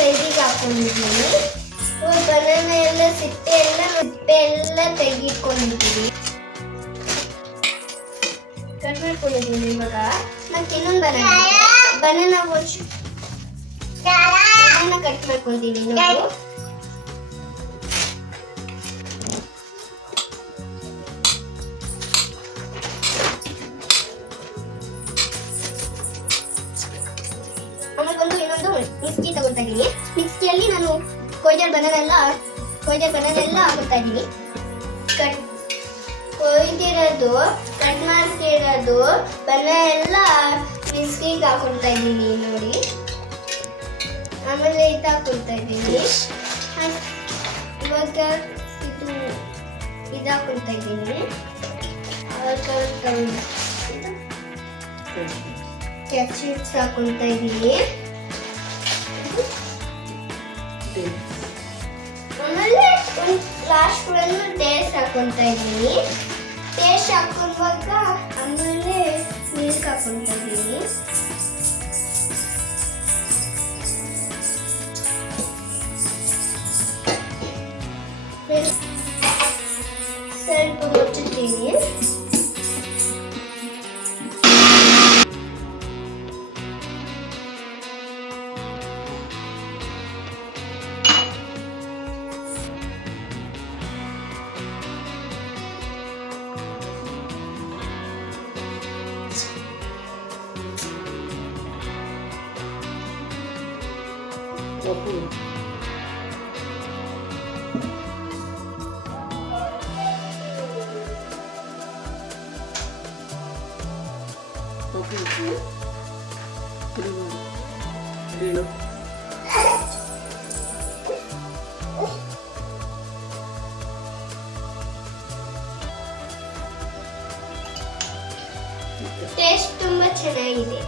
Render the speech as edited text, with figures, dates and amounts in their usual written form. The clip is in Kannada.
ಸೈಡಿಗೆ ಹಾಕೊಂಡಿದ್ದೀನಿ. ಬನಾನ ಎಲ್ಲ ಸಿಪ್ಪೆ ಎಲ್ಲ ತೆಗಿಕೊಂಡಿದ್ದೀನಿ. ಕಟ್ ಮಾಡ್ಕೊಂಡಿದ್ದೀನಿ. ಇವಾಗ ಮತ್ತೆ ಇನ್ನೊಂದು ಬನಾನ ಕಟ್ ಮಾಡ್ಕೊಂಡಿದ್ದೀನಿ. ನಾವು ಆಮೇಲೆ ಇನ್ನೊಂದು ಮಿಕ್ಸಿ ತಗೊಳ್ತಾ ಇದ್ದೀನಿ. ಮಿಕ್ಸಿಯಲ್ಲಿ ನಾನು ಕೊಯ್ದಿರೋ ಬನಾನ ಎಲ್ಲ ಹಾಕ್ತಾ ಇದ್ದೀನಿ. ಕೊಯ್ದಿರೋದು ಕಟ್ ಮಾಡ್ತಿರೋದು ಬನಾನ ಎಲ್ಲ ಮಿಕ್ಸಿಗೆ ಹಾಕೊಳ್ತಾ ಇದ್ದೀನಿ ನೋಡಿ. ಆಮೇಲೆ ಇದು ಹಾಕೊಳ್ತಾ ಇದ್ದೀನಿ. ಇವಾಗ ಇದು ಹಾಕೊಳ್ತಾ ಇದ್ದೀನಿ. ಚಿಪ್ಸ್ ಹಾಕೊಳ್ತಾ ಇದ್ದೀನಿ. ಆಮೇಲೆ ಲಾಸ್ಟ್ ಟೇಸ್ಟ್ ಹಾಕೊಳ್ತಾ ಇದ್ದೀನಿ. ಟೇಸ್ಟ್ ಹಾಕುವಾಗ ಆಮೇಲೆ ಮಿಲ್ಕ್ ಹಾಕೊಳ್ತಾ ಇದ್ದೀನಿ. ಸ್ವಲ್ಪ ಮುಚ್ಚುತ್ತೀನಿ. ಟೇಸ್ಟ್ ತುಂಬಾ ಚೆನ್ನಾಗಿದೆ.